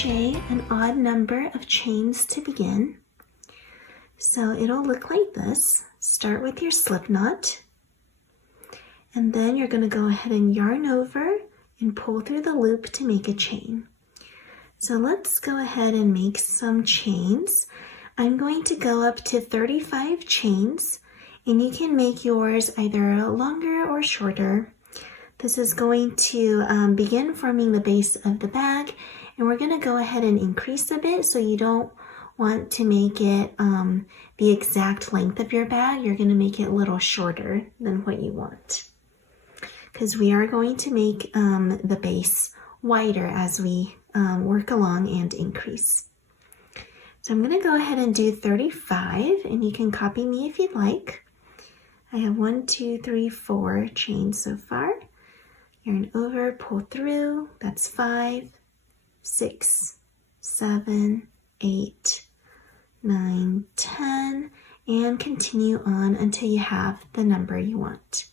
crochet an odd number of chains to begin. So it'll look like this. Start with your slip knot, and then you're going to go ahead and yarn over and pull through the loop to make a chain. So let's go ahead and make some chains. I'm going to go up to 35 chains, and you can make yours either longer or shorter. This is going to begin forming the base of the bag, and we're going to go ahead and increase a bit, so you don't want to make it the exact length of your bag. You're going to make it a little shorter than what you want, because we are going to make the base wider as we work along and increase. So I'm going to go ahead and do 35, and you can copy me if you'd like. I have 1, 2, 3, 4 chains so far. Yarn over, pull through, that's 5, 6, 7, 8, 9, 10, and continue on until you have the number you want.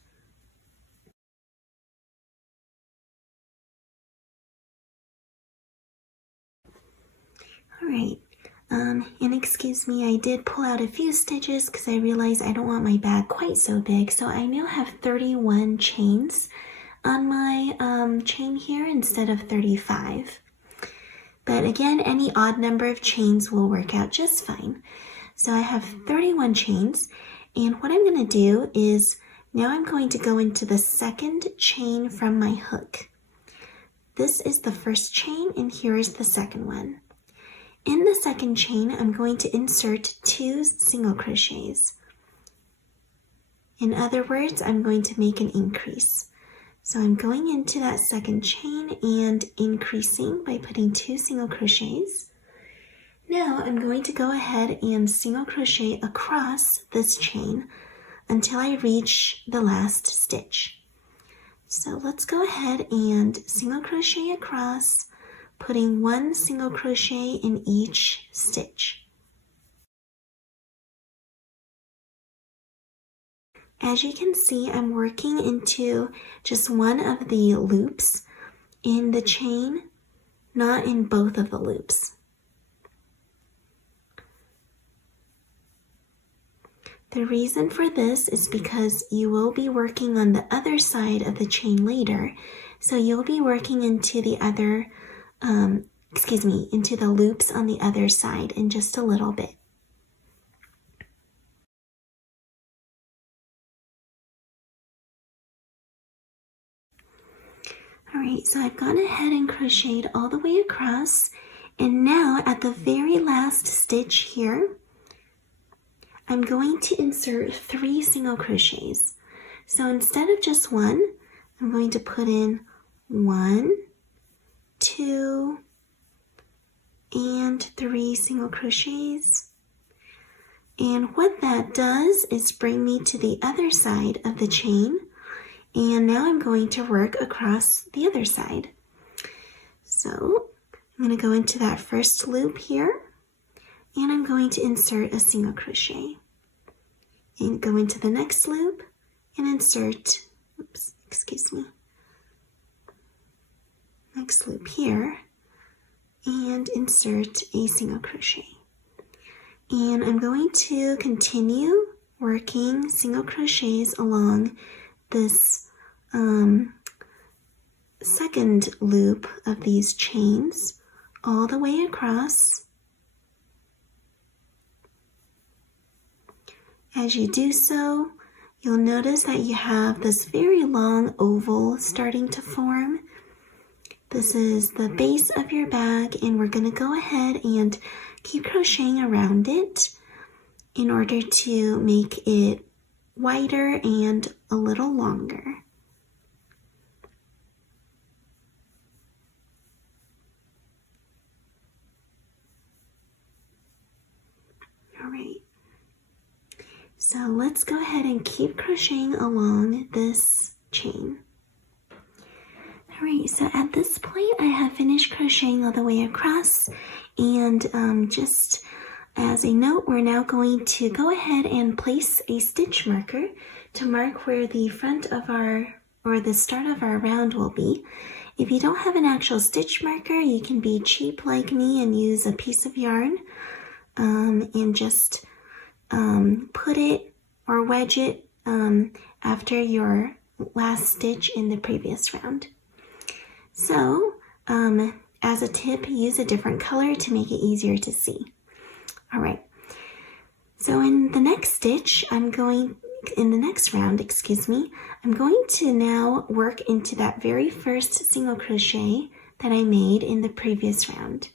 All right, and excuse me, I did pull out a few stitches because I realized I don't want my bag quite so big, so I now have 31 chains on my chain here instead of 35. But again, any odd number of chains will work out just fine. So I have 31 chains, and what I'm going to do is now I'm going to go into the second chain from my hook. This is the first chain, and here is the second one. In the second chain, I'm going to insert 2 single crochets. In other words, I'm going to make an increase. So I'm going into that second chain and increasing by putting 2 single crochets. Now I'm going to go ahead and single crochet across this chain until I reach the last stitch. So let's go ahead and single crochet across, putting 1 single crochet in each stitch. As you can see, I'm working into just one of the loops in the chain, not in both of the loops. The reason for this is because you will be working on the other side of the chain later, so you'll be working into the other into the loops on the other side in just a little bit. Alright, so I've gone ahead and crocheted all the way across, and now at the very last stitch here, I'm going to insert 3 single crochets. So instead of just 1, I'm going to put in 1, 2, and 3 single crochets. And what that does is bring me to the other side of the chain, and now I'm going to work across the other side. So I'm going to go into that first loop here, and I'm going to insert a single crochet. And go into the next loop and insert, next loop here, and insert a single crochet. And I'm going to continue working single crochets along this second loop of these chains all the way across. As you do so, you'll notice that you have this very long oval starting to form. This is the base of your bag, and we're going to go ahead and keep crocheting around it in order to make it wider and a little longer. All right. So let's go ahead and keep crocheting along this chain. Alright, so at this point I have finished crocheting all the way across, and just as a note, we're now going to go ahead and place a stitch marker to mark where the front of our, or the start of our round will be. If you don't have an actual stitch marker, you can be cheap like me and use a piece of yarn and just put it or wedge it after your last stitch in the previous round. So, as a tip, use a different color to make it easier to see. All right, so in the next round, I'm going to now work into that very first single crochet that I made in the previous round.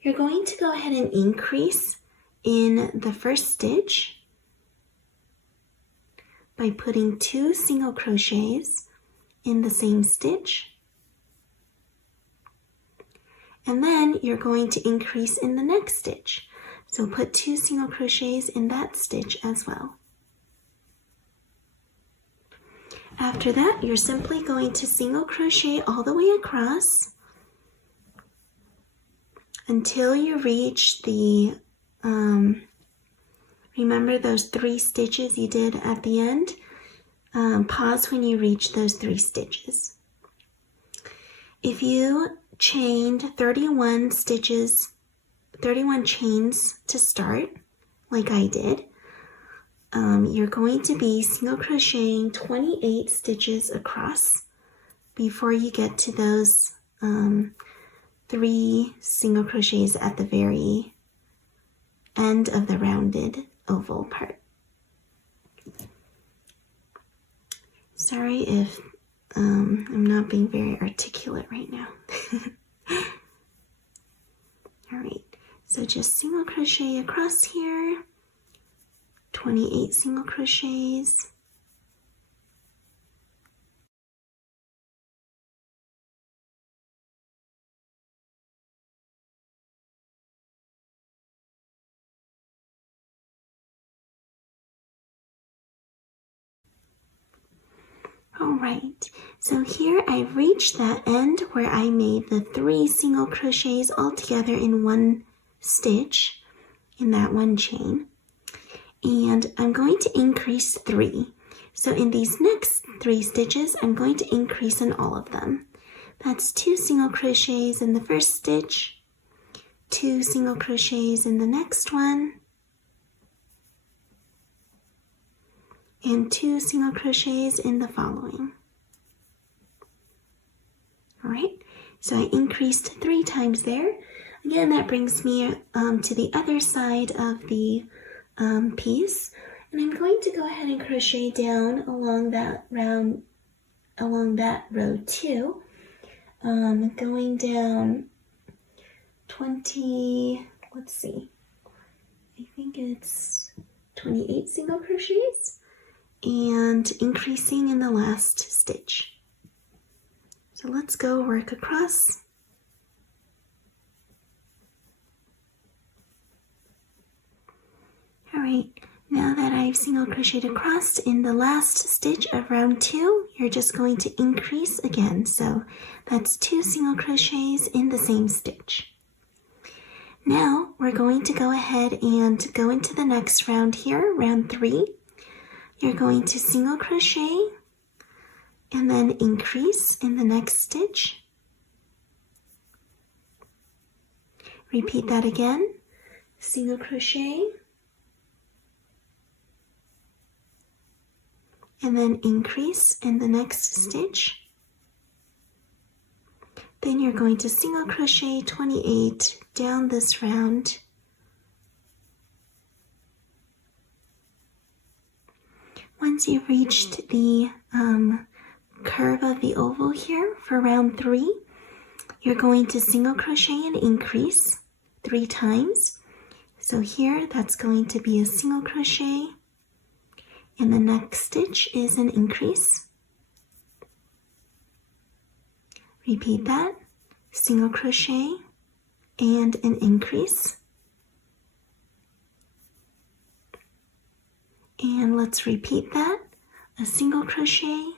You're going to go ahead and increase in the first stitch by putting 2 single crochets in the same stitch. And then you're going to increase in the next stitch. So put 2 single crochets in that stitch as well. After that, you're simply going to single crochet all the way across until you reach the, remember those 3 stitches you did at the end? Pause when you reach those 3 stitches. If you chained 31 chains to start, like I did, you're going to be single crocheting 28 stitches across before you get to those 3 single crochets at the very end of the rounded oval part. Sorry if I'm not being very articulate right now. All right, so just single crochet across here, 28 single crochets. All right, so here I've reached that end where I made the 3 single crochets all together in one stitch in that one chain. And I'm going to increase 3. So in these next 3 stitches, I'm going to increase in all of them. That's 2 single crochets in the first stitch, 2 single crochets in the next one, and 2 single crochets in the following. All right, so I increased 3 times there. Again, that brings me to the other side of the piece, and I'm going to go ahead and crochet down along that row 2, going down 20, let's see, I think it's 28 single crochets, and increasing in the last stitch. So let's go work across. All right, now that I've single crocheted across in the last stitch of round 2, you're just going to increase again. So that's 2 single crochets in the same stitch. Now we're going to go ahead and go into the next round here, round 3. You're going to single crochet and then increase in the next stitch. Repeat that again, single crochet, and then increase in the next stitch. Then you're going to single crochet 28 down this round. Once you've reached the curve of the oval here for round 3, you're going to single crochet and increase 3 times. So here that's going to be a single crochet, and the next stitch is an increase. Repeat that, single crochet and an increase. And let's repeat that, a single crochet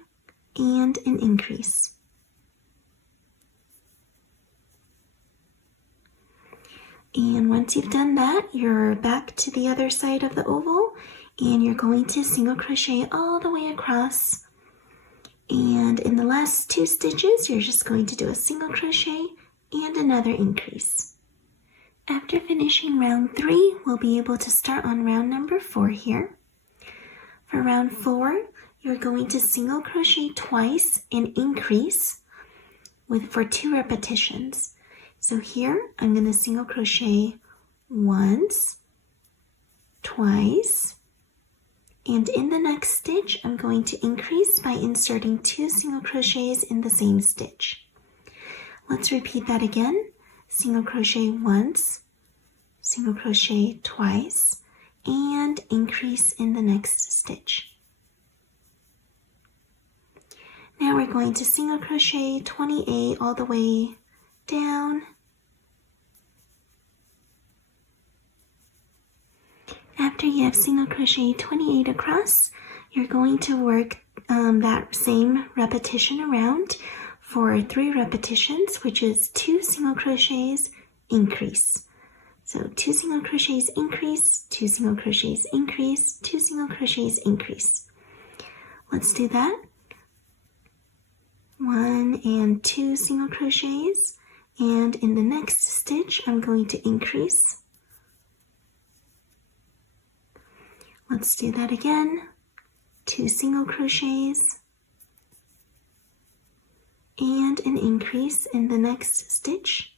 and an increase. And once you've done that, you're back to the other side of the oval, and you're going to single crochet all the way across And in the last 2 stitches, you're just going to do a single crochet and another increase. After finishing round 3, we'll be able to start on round number 4 here. For round 4, you're going to single crochet twice and increase for 2 repetitions. So here, I'm going to single crochet once, twice, and in the next stitch, I'm going to increase by inserting 2 single crochets in the same stitch. Let's repeat that again. Single crochet once, single crochet twice, and increase in the next stitch. Now we're going to single crochet 28 all the way down. After you have single crochet 28 across, you're going to work that same repetition around for 3 repetitions, which is 2 single crochets, increase. So 2 single crochets, increase, 2 single crochets, increase, 2 single crochets, increase. Let's do that. 1 and 2 single crochets, and in the next stitch, I'm going to increase. Let's do that again. 2 single crochets and an increase in the next stitch.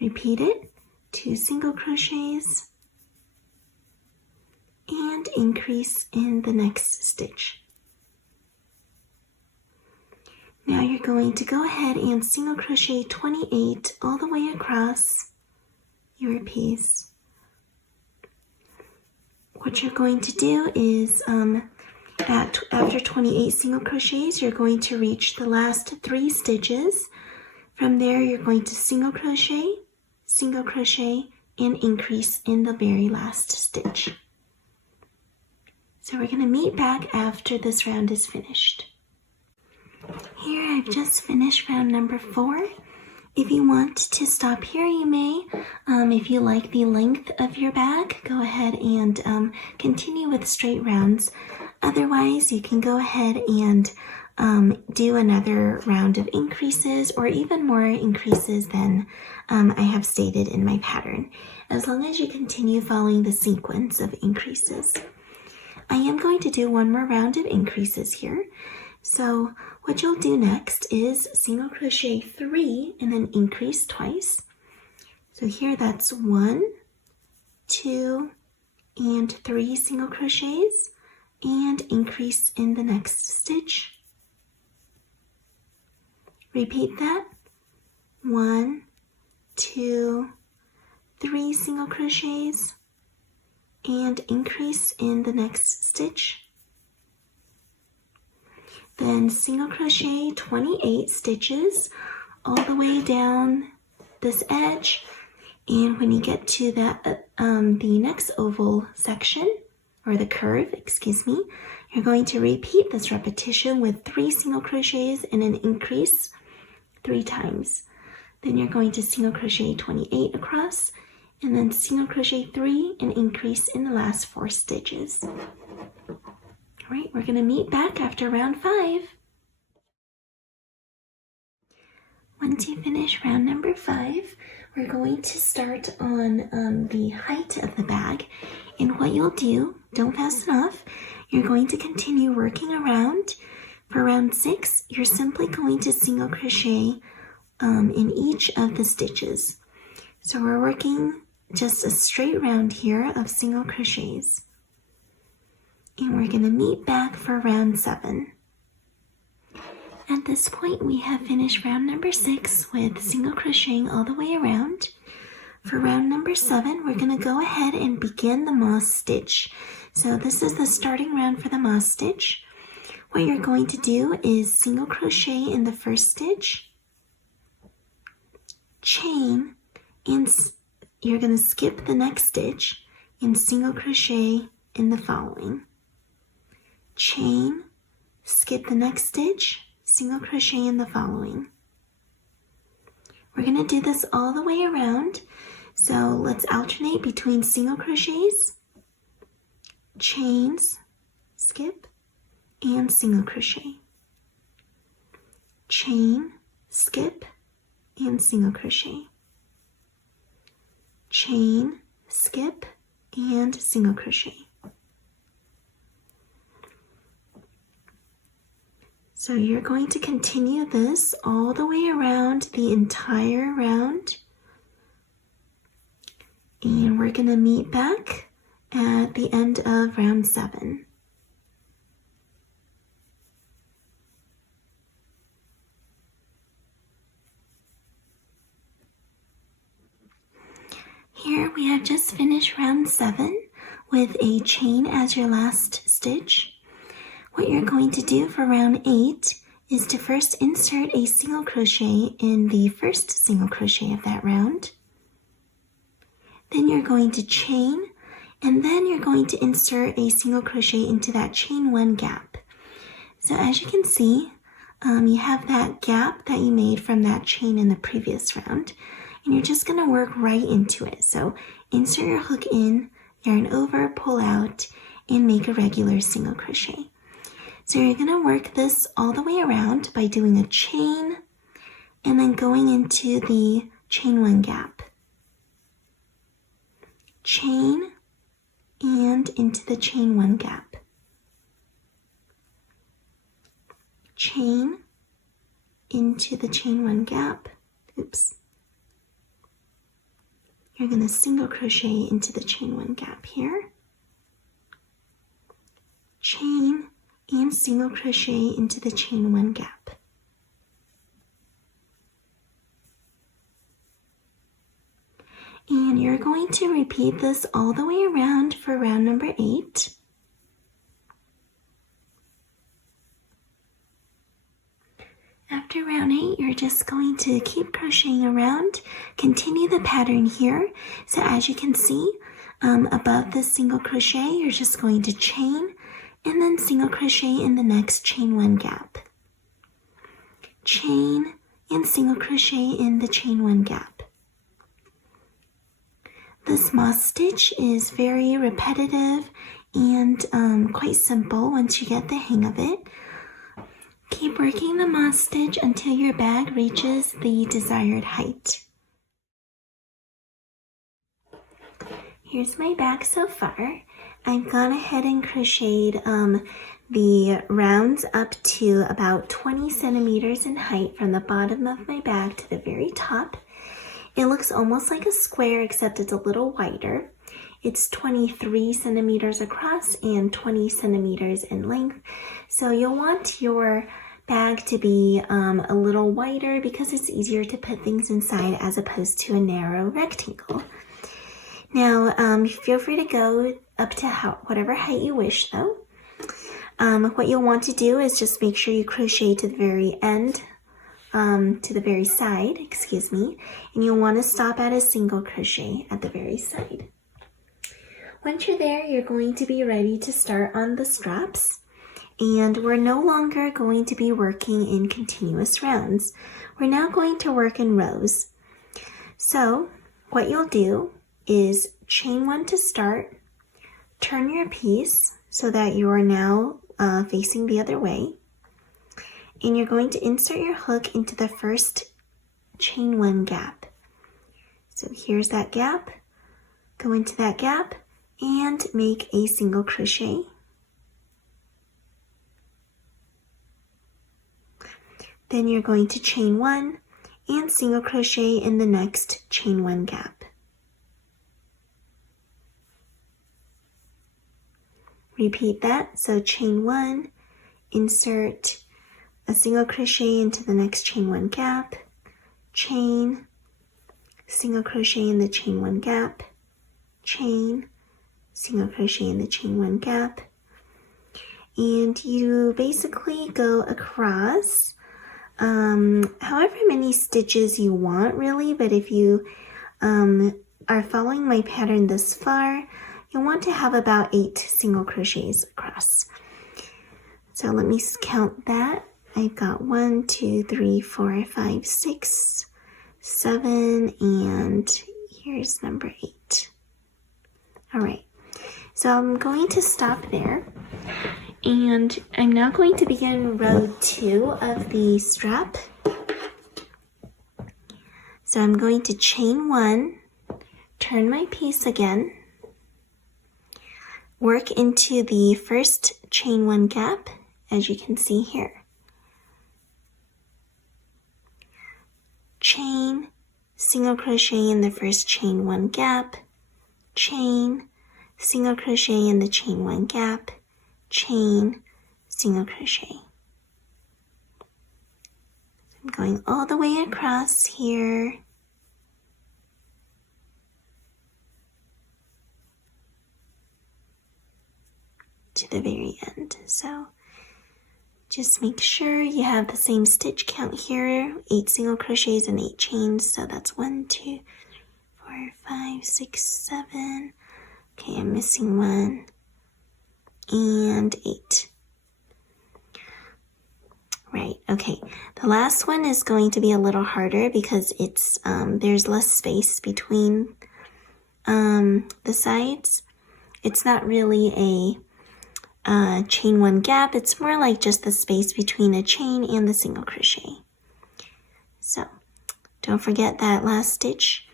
Repeat it. 2 single crochets and increase in the next stitch. Now you're going to go ahead and single crochet 28 all the way across your piece. What you're going to do is after 28 single crochets, you're going to reach the last 3 stitches. From there, you're going to single crochet, and increase in the very last stitch. So we're going to meet back after this round is finished. Here I've just finished round number 4. If you want to stop here, you may. If you like the length of your bag, go ahead and continue with straight rounds. Otherwise, you can go ahead and do another round of increases or even more increases than I have stated in my pattern, as long as you continue following the sequence of increases. I am going to do one more round of increases here. So what you'll do next is single crochet 3 and then increase twice. So here that's 1, 2, and 3 single crochets and increase in the next stitch. Repeat that. 1, 2, 3 single crochets and increase in the next stitch. Then single crochet 28 stitches all the way down this edge, and when you get to that the next oval section, or the curve, excuse me, you're going to repeat this repetition with 3 single crochets and an increase 3 times. Then you're going to single crochet 28 across, and then single crochet 3 and increase in the last 4 stitches. All right, we're going to meet back after round 5. Once you finish round number 5, we're going to start on the height of the bag. And what you'll do, don't fasten off, you're going to continue working around. For round 6, you're simply going to single crochet in each of the stitches. So we're working just a straight round here of single crochets. And we're going to meet back for round 7. At this point, we have finished round number 6 with single crocheting all the way around. For round number 7, we're going to go ahead and begin the moss stitch. So this is the starting round for the moss stitch. What you're going to do is single crochet in the first stitch, chain, and you're going to skip the next stitch and single crochet in the following. Chain, skip the next stitch, single crochet in the following. We're going to do this all the way around, so let's alternate between single crochets, chains, skip, and single crochet, chain, skip, and single crochet, chain, skip, and single crochet. So you're going to continue this all the way around the entire round. And we're going to meet back at the end of round 7. Here we have just finished round 7 with a chain as your last stitch. What you're going to do for round 8 is to first insert a single crochet in the first single crochet of that round. Then you're going to chain, and then you're going to insert a single crochet into that chain 1 gap. So as you can see, you have that gap that you made from that chain in the previous round, and you're just going to work right into it. So insert your hook in, yarn over, pull out, and make a regular single crochet. So you're going to work this all the way around by doing a chain and then going into the chain 1 gap. Chain and into the chain 1 gap. Chain into the chain 1 gap. Oops. You're going to single crochet into the chain 1 gap here. Chain and single crochet into the chain 1 gap. And you're going to repeat this all the way around for round number 8. After round 8, you're just going to keep crocheting around, continue the pattern here. So as you can see, above the single crochet, you're just going to chain and then single crochet in the next chain 1 gap. Chain and single crochet in the chain 1 gap. This moss stitch is very repetitive and quite simple once you get the hang of it. Keep working the moss stitch until your bag reaches the desired height. Here's my bag so far. I've gone ahead and crocheted the rounds up to about 20 centimeters in height from the bottom of my bag to the very top. It looks almost like a square, except it's a little wider. It's 23 centimeters across and 20 centimeters in length. So you'll want your bag to be a little wider because it's easier to put things inside as opposed to a narrow rectangle. Now, feel free to go up to whatever height you wish though. What you'll want to do is just make sure you crochet to the very end, to the very side, and you'll want to stop at a single crochet at the very side. Once you're there, you're going to be ready to start on the straps, and we're no longer going to be working in continuous rounds. We're now going to work in rows. So what you'll do is chain 1 to start, turn your piece so that you are now facing the other way, and you're going to insert your hook into the first chain 1 gap. So here's that gap, go into that gap and make a single crochet. Then you're going to chain 1 and single crochet in the next chain 1 gap. Repeat that, so chain 1, insert a single crochet into the next chain 1 gap, chain, single crochet in the chain 1 gap, chain, single crochet in the chain 1 gap, and you basically go across however many stitches you want really, but if you are following my pattern this far, you'll want to have about 8 single crochets across. So let me count that. I've got 1, 2, 3, 4, 5, 6, 7, and here's number 8. All right, so I'm going to stop there. And I'm now going to begin row 2 of the strap. So I'm going to chain 1, turn my piece again, work into the first chain 1 gap, as you can see here. Chain, single crochet in the first chain 1 gap, chain, single crochet in the chain 1 gap, chain, single crochet. I'm going all the way across here. To the very end. So just make sure you have the same stitch count here, 8 single crochets and 8 chains. So that's 1, 2, 4, 5, 6, 7. Okay, I'm missing 1 and 8. Right, okay. The last one is going to be a little harder because it's there's less space between the sides. It's not really a chain 1 gap. It's more like just the space between a chain and the single crochet. So don't forget that last stitch.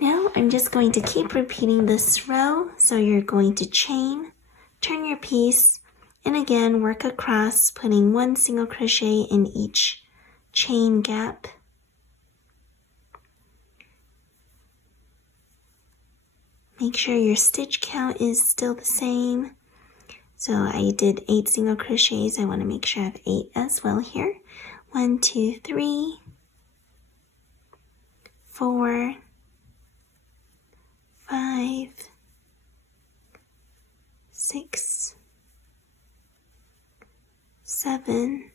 Now I'm just going to keep repeating this row. So you're going to chain, turn your piece, and again work across, putting 1 single crochet in each chain gap. Make sure your stitch count is still the same. So I did 8 single crochets. I want to make sure I have 8 as well here. 1, 2, 3, 4, 5, 6, 7,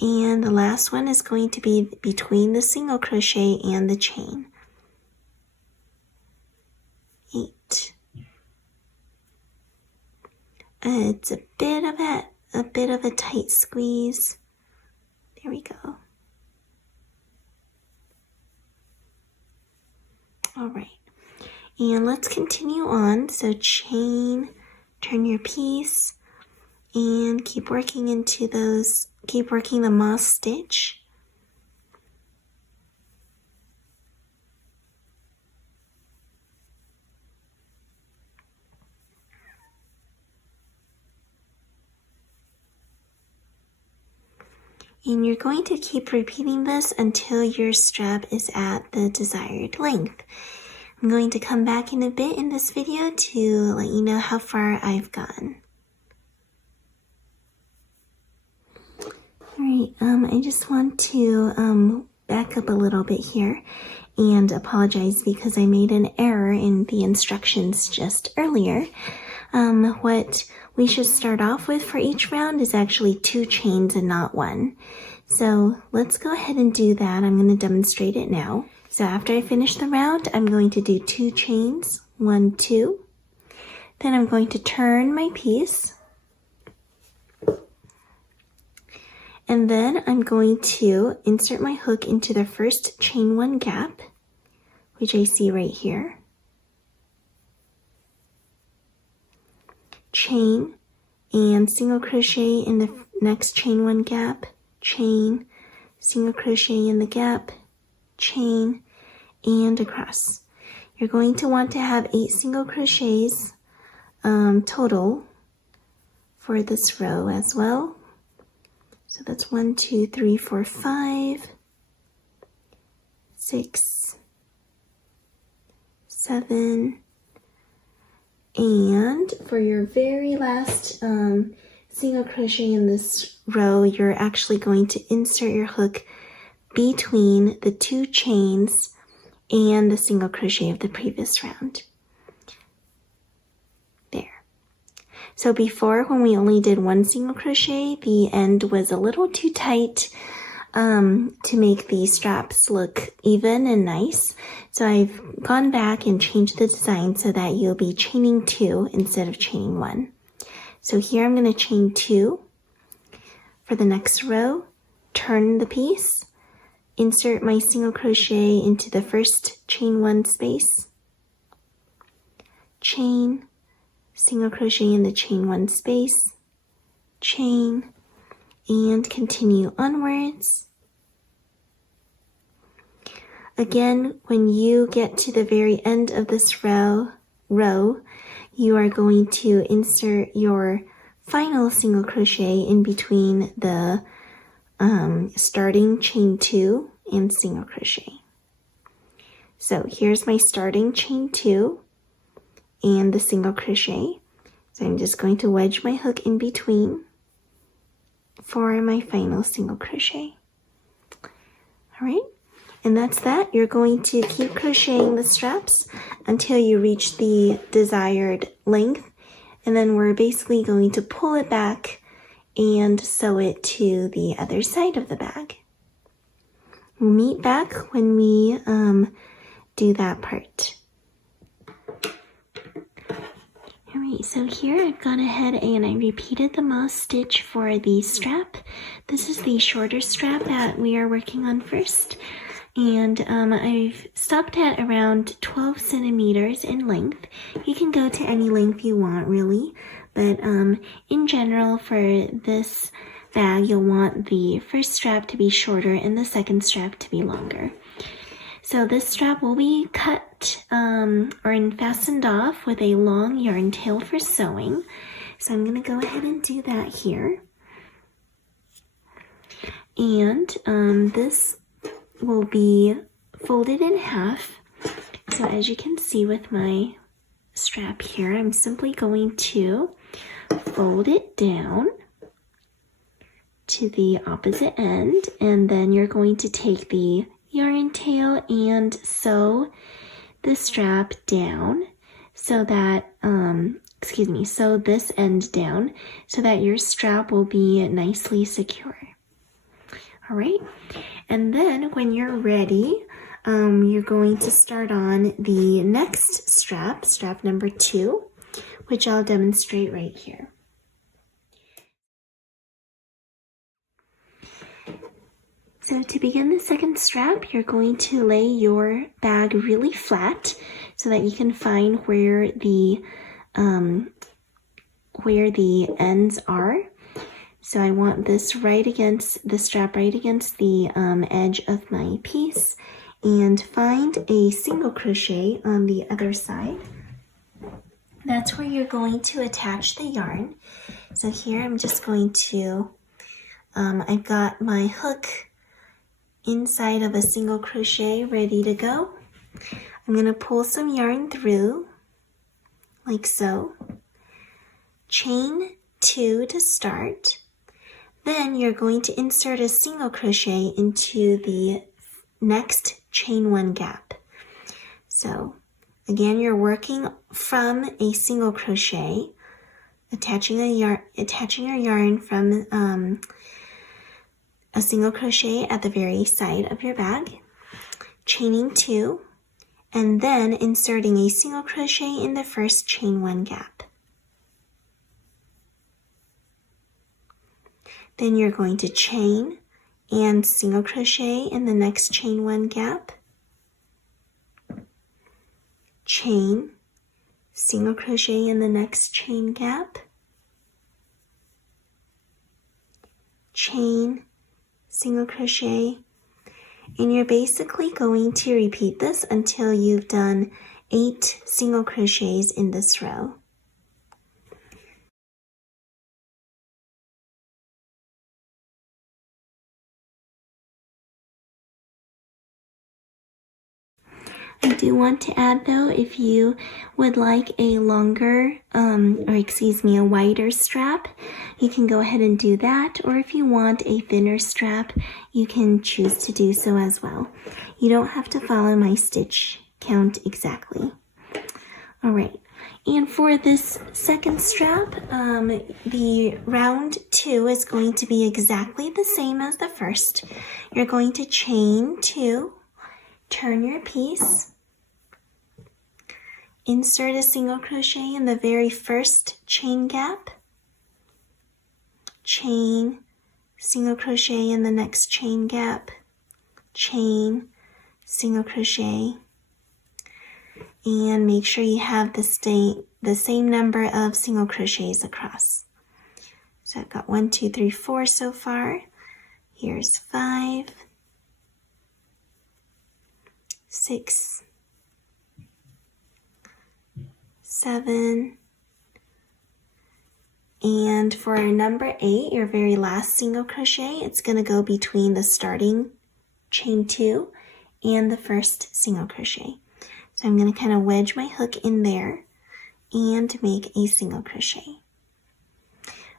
and the last one is going to be between the single crochet and the chain. 8. It's a bit of a tight squeeze. There we go. All right, and let's continue on. So chain, turn your piece, and keep working into those. Keep working the moss stitch. And you're going to keep repeating this until your strap is at the desired length. I'm going to come back in a bit in this video to let you know how far I've gone. Alright, I just want to back up a little bit here and apologize because I made an error in the instructions just earlier. What we should start off with for each round is actually 2 chains and not 1. So let's go ahead and do that. I'm going to demonstrate it now. So after I finish the round, I'm going to do 2 chains, 1, 2. Then I'm going to turn my piece. And then I'm going to insert my hook into the first chain 1 gap, which I see right here. Chain and single crochet in the next chain 1 gap, chain, single crochet in the gap, chain, and across. You're going to want to have 8 single crochets total for this row as well. So that's 1, 2, 3, 4, 5, 6, 7, and for your very last single crochet in this row, you're actually going to insert your hook between the 2 chains and the single crochet of the previous round. There. So before, when we only did 1 single crochet, the end was a little too tight to make the straps look even and nice. So I've gone back and changed the design so that you'll be chaining 2 instead of chaining 1. So here I'm going to chain 2 for the next row, turn the piece, insert my single crochet into the first chain 1 space, chain, single crochet in the chain one space, chain, and continue onwards. Again, when you get to the very end of this row, you are going to insert your final single crochet in between the starting chain 2 and single crochet. So here's my starting chain 2 and the single crochet. So I'm just going to wedge my hook in between for my final single crochet. All right, and that's that. You're going to keep crocheting the straps until you reach the desired length, and then we're basically going to pull it back and sew it to the other side of the bag. We'll meet back when we do that part. Alright, so here I've gone ahead and I repeated the moss stitch for the strap. This is the shorter strap that we are working on first. And I've stopped at around 12 centimeters in length. You can go to any length you want, really. But in general, for this bag, you'll want the first strap to be shorter and the second strap to be longer. So this strap will be cut or fastened off with a long yarn tail for sewing. So I'm going to go ahead and do that here. And this will be folded in half. So as you can see with my strap here, I'm simply going to fold it down to the opposite end, and then you're going to take the yarn tail and sew the strap down so that, sew this end down so that your strap will be nicely secure. All right, and then when you're ready, you're going to start on the next strap, strap number 2, which I'll demonstrate right here. So to begin the second strap, you're going to lay your bag really flat so that you can find where the ends are. So I want this right against the strap, right against the edge of my piece, and find a single crochet on the other side. That's where you're going to attach the yarn. So here I'm just going to, I've got my hook inside of a single crochet ready to go. I'm going to pull some yarn through like so. Chain 2 to start. Then you're going to insert a single crochet into the next chain 1 gap. So again, you're working from a single crochet, attaching your yarn from a single crochet at the very side of your bag, chaining 2, and then inserting a single crochet in the first chain 1 gap. Then you're going to chain and single crochet in the next chain 1 gap, chain, single crochet in the next chain gap, chain, single crochet, and you're basically going to repeat this until you've done 8 single crochets in this row. I do want to add though, if you would like a longer, a wider strap, you can go ahead and do that. Or if you want a thinner strap, you can choose to do so as well. You don't have to follow my stitch count exactly. All right, and for this second strap, the round 2 is going to be exactly the same as the first. You're going to chain 2, turn your piece, insert a single crochet in the very first chain gap, chain, single crochet in the next chain gap, chain, single crochet, and make sure you have the the same number of single crochets across. So I've got 1, 2, 3, 4 so far. Here's 5, 6, 7, and for number 8, your very last single crochet, it's going to go between the starting chain 2 and the first single crochet. So I'm going to kind of wedge my hook in there and make a single crochet.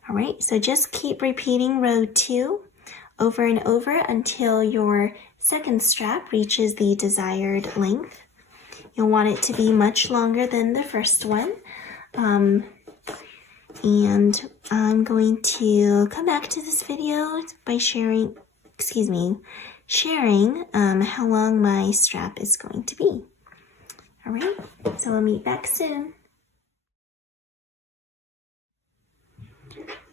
All right, so just keep repeating row 2 over and over until your second strap reaches the desired length. You'll want it to be much longer than the first one. And I'm going to come back to this video by sharing how long my strap is going to be. All right, so we'll meet back soon.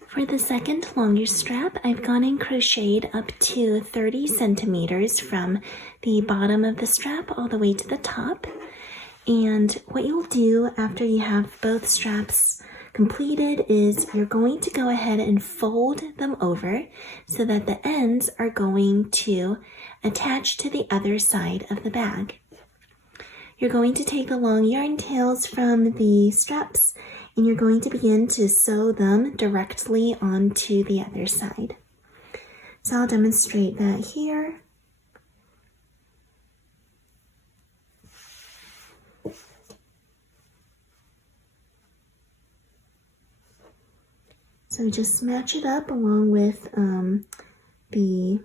For the second longer strap, I've gone and crocheted up to 30 centimeters from the bottom of the strap all the way to the top. And what you'll do after you have both straps completed is you're going to go ahead and fold them over so that the ends are going to attach to the other side of the bag. You're going to take the long yarn tails from the straps and you're going to begin to sew them directly onto the other side. So I'll demonstrate that here. So just match it up along with the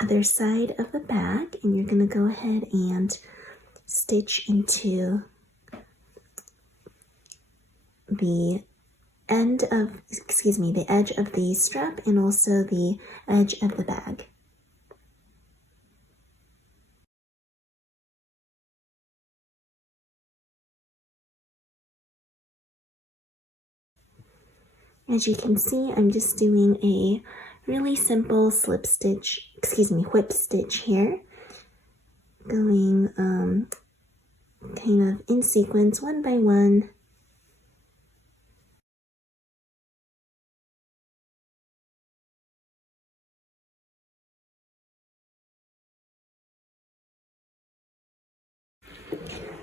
other side of the bag, and you're going to go ahead and stitch into the edge of the strap and also the edge of the bag. As you can see, I'm just doing a really simple whip stitch here, going kind of in sequence, one by one.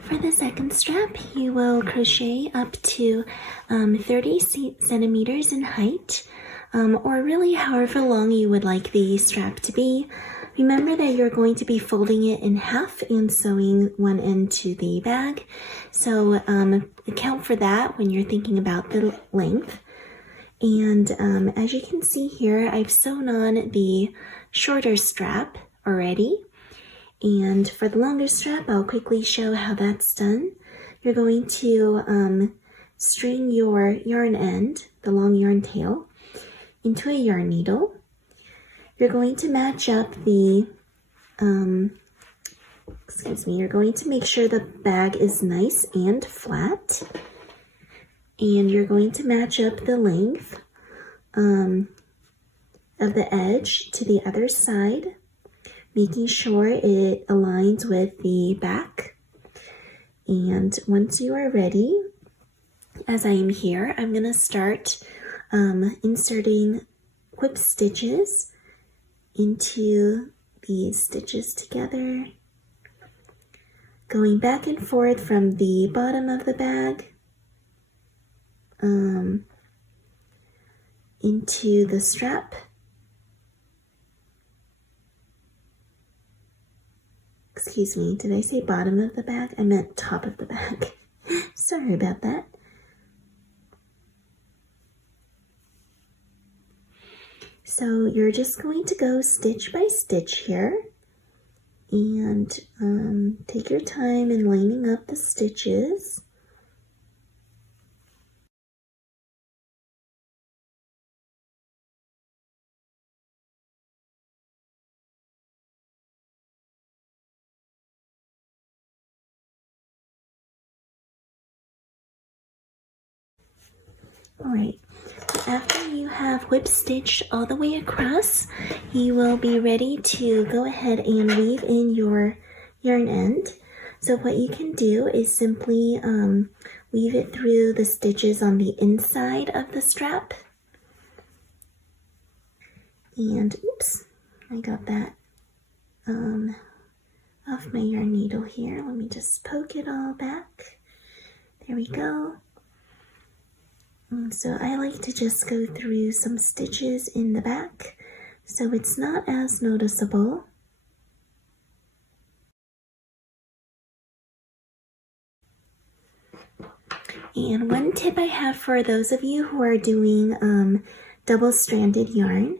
For the second strap, you will crochet up to 30 centimeters in height, or really however long you would like the strap to be. Remember that you're going to be folding it in half and sewing one end to the bag, so account for that when you're thinking about the length. And as you can see here, I've sewn on the shorter strap already. And for the longer strap, I'll quickly show how that's done. You're going to string your yarn end, the long yarn tail, into a yarn needle. You're going to match up the, you're going to make sure the bag is nice and flat. And you're going to match up the length of the edge to the other side, making sure it aligns with the back. And once you are ready, as I am here, I'm going to start inserting whip stitches into these stitches together, going back and forth from the bottom of the bag into the strap. Excuse me, did I say bottom of the bag? I meant top of the bag. Sorry about that. So you're just going to go stitch by stitch here and take your time in lining up the stitches. Alright, after you have whip stitched all the way across, you will be ready to go ahead and weave in your yarn end. So what you can do is simply weave it through the stitches on the inside of the strap. And oops, I got that off my yarn needle here. Let me just poke it all back. There we go. So I like to just go through some stitches in the back so it's not as noticeable. And one tip I have for those of you who are doing double-stranded yarn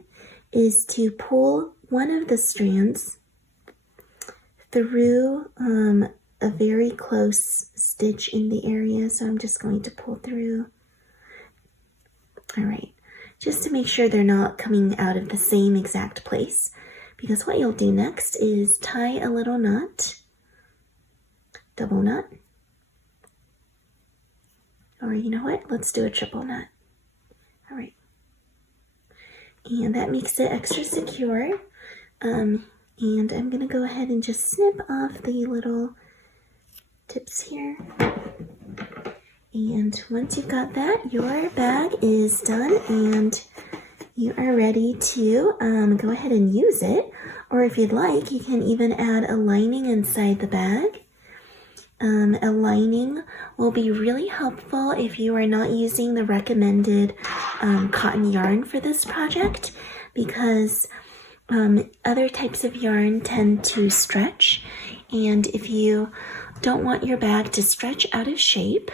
is to pull one of the strands through a very close stitch in the area. So I'm just going to pull through. All right, just to make sure they're not coming out of the same exact place, because what you'll do next is tie a little knot, double knot, or you know what, let's do a triple knot. All right, and that makes it extra secure. And I'm gonna go ahead and just snip off the little tips here. And once you've got that, your bag is done and you are ready to go ahead and use it. Or if you'd like, you can even add a lining inside the bag. A lining will be really helpful if you are not using the recommended cotton yarn for this project, because other types of yarn tend to stretch, and if you don't want your bag to stretch out of shape,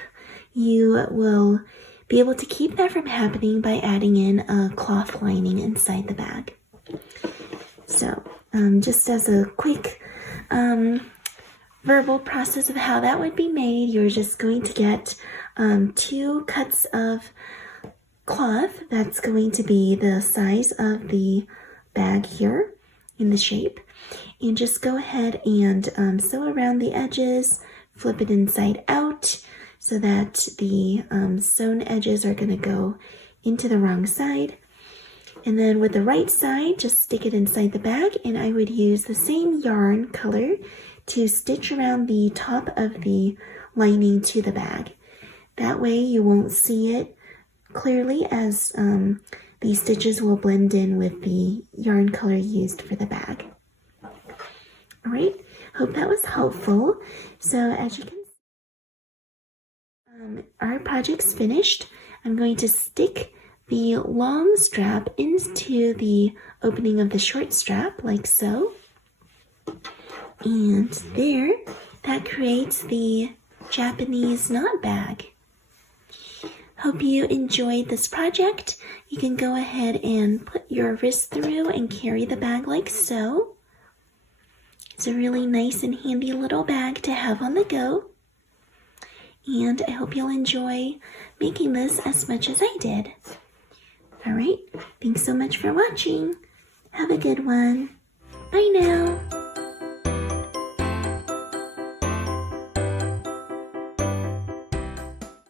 you will be able to keep that from happening by adding in a cloth lining inside the bag. So just as a quick verbal process of how that would be made, you're just going to get 2 cuts of cloth that's going to be the size of the bag here in the shape, and just go ahead and sew around the edges, flip it inside out so that the sewn edges are going to go into the wrong side, and then with the right side just stick it inside the bag, and I would use the same yarn color to stitch around the top of the lining to the bag. That way you won't see it clearly, as these stitches will blend in with the yarn color used for the bag. All right, hope that was helpful. So as you can see, our project's finished. I'm going to stick the long strap into the opening of the short strap like so. And there, that creates the Japanese knot bag. Hope you enjoyed this project. You can go ahead and put your wrist through and carry the bag like so. It's a really nice and handy little bag to have on the go. And I hope you'll enjoy making this as much as I did. All right, thanks so much for watching. Have a good one. Bye now.